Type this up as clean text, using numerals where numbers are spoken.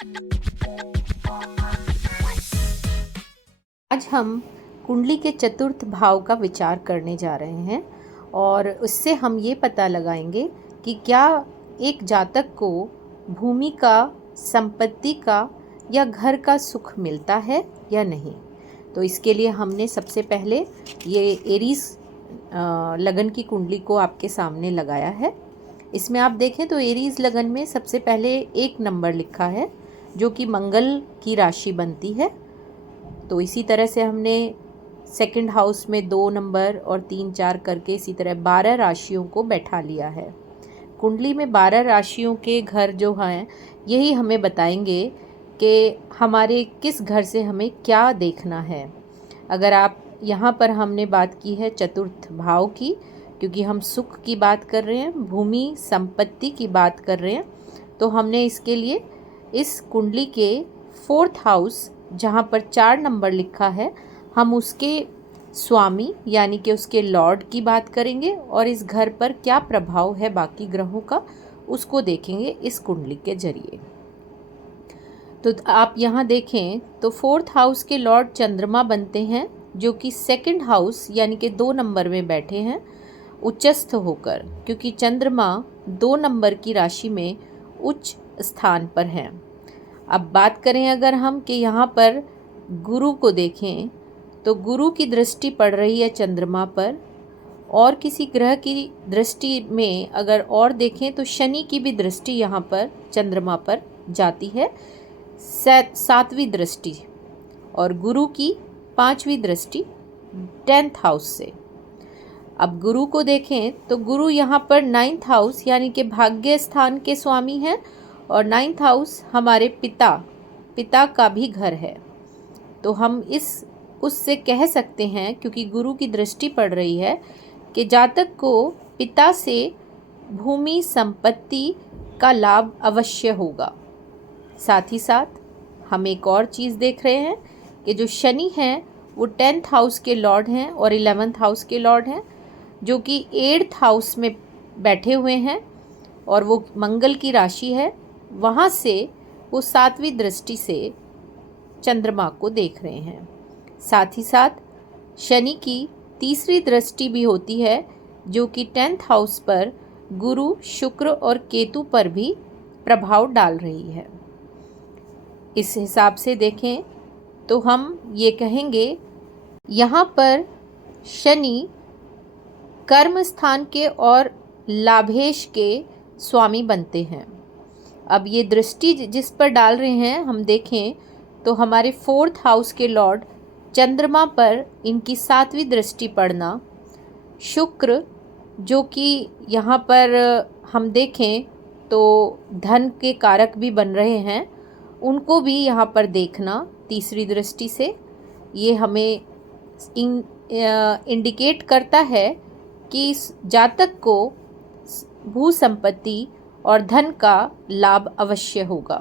आज हम कुंडली के चतुर्थ भाव का विचार करने जा रहे हैं और उससे हम ये पता लगाएंगे कि क्या एक जातक को भूमि का, संपत्ति का या घर का सुख मिलता है या नहीं। तो इसके लिए हमने सबसे पहले ये एरीज लगन की कुंडली को आपके सामने लगाया है। इसमें आप देखें तो एरीज लगन में सबसे पहले 1 नंबर लिखा है जो कि मंगल की राशि बनती है। तो इसी तरह से हमने सेकंड हाउस में 2 नंबर और 3, 4 करके इसी तरह 12 राशियों को बैठा लिया है। कुंडली में 12 राशियों के घर जो हैं यही हमें बताएंगे कि हमारे किस घर से हमें क्या देखना है। अगर आप यहाँ पर हमने बात की है चतुर्थ भाव की, क्योंकि हम सुख की बात कर रहे हैं, भूमि संपत्ति की बात कर रहे हैं, तो हमने इसके लिए इस कुंडली के 4th हाउस जहाँ पर 4 नंबर लिखा है, हम उसके स्वामी यानी कि उसके लॉर्ड की बात करेंगे और इस घर पर क्या प्रभाव है बाकी ग्रहों का उसको देखेंगे इस कुंडली के जरिए। तो आप यहाँ देखें तो 4th हाउस के लॉर्ड चंद्रमा बनते हैं जो कि 2nd हाउस यानी कि 2 नंबर में बैठे हैं उच्चस्थ होकर, क्योंकि चंद्रमा 2 नंबर की राशि में उच्च स्थान पर हैं। अब बात करें अगर हम कि यहाँ पर गुरु को देखें तो गुरु की दृष्टि पड़ रही है चंद्रमा पर, और किसी ग्रह की दृष्टि में अगर और देखें तो शनि की भी दृष्टि यहाँ पर चंद्रमा पर जाती है, 7वीं दृष्टि, और गुरु की 5वीं दृष्टि 10th हाउस से। अब गुरु को देखें तो गुरु यहाँ पर 9th हाउस यानी कि भाग्य स्थान के स्वामी हैं और 9th हाउस हमारे पिता का भी घर है। तो हम उससे कह सकते हैं, क्योंकि गुरु की दृष्टि पड़ रही है, कि जातक को पिता से भूमि संपत्ति का लाभ अवश्य होगा। साथ ही साथ हम एक और चीज़ देख रहे हैं कि जो शनि हैं वो 10th हाउस के लॉर्ड हैं और 11th हाउस के लॉर्ड हैं, जो कि 8th हाउस में बैठे हुए हैं और वो मंगल की राशि है। वहाँ से वो 7वीं दृष्टि से चंद्रमा को देख रहे हैं। साथ ही साथ शनि की 3री दृष्टि भी होती है जो कि 10th हाउस पर गुरु, शुक्र और केतु पर भी प्रभाव डाल रही है। इस हिसाब से देखें तो हम ये कहेंगे यहाँ पर शनि कर्म स्थान के और लाभेश के स्वामी बनते हैं। अब ये दृष्टि जिस पर डाल रहे हैं हम देखें तो हमारे 4th हाउस के लॉर्ड चंद्रमा पर इनकी 7वीं दृष्टि पड़ना, शुक्र जो कि यहाँ पर हम देखें तो धन के कारक भी बन रहे हैं, उनको भी यहाँ पर देखना 3री दृष्टि से, ये हमें इंडिकेट करता है कि इस जातक को भू संपत्ति और धन का लाभ अवश्य होगा।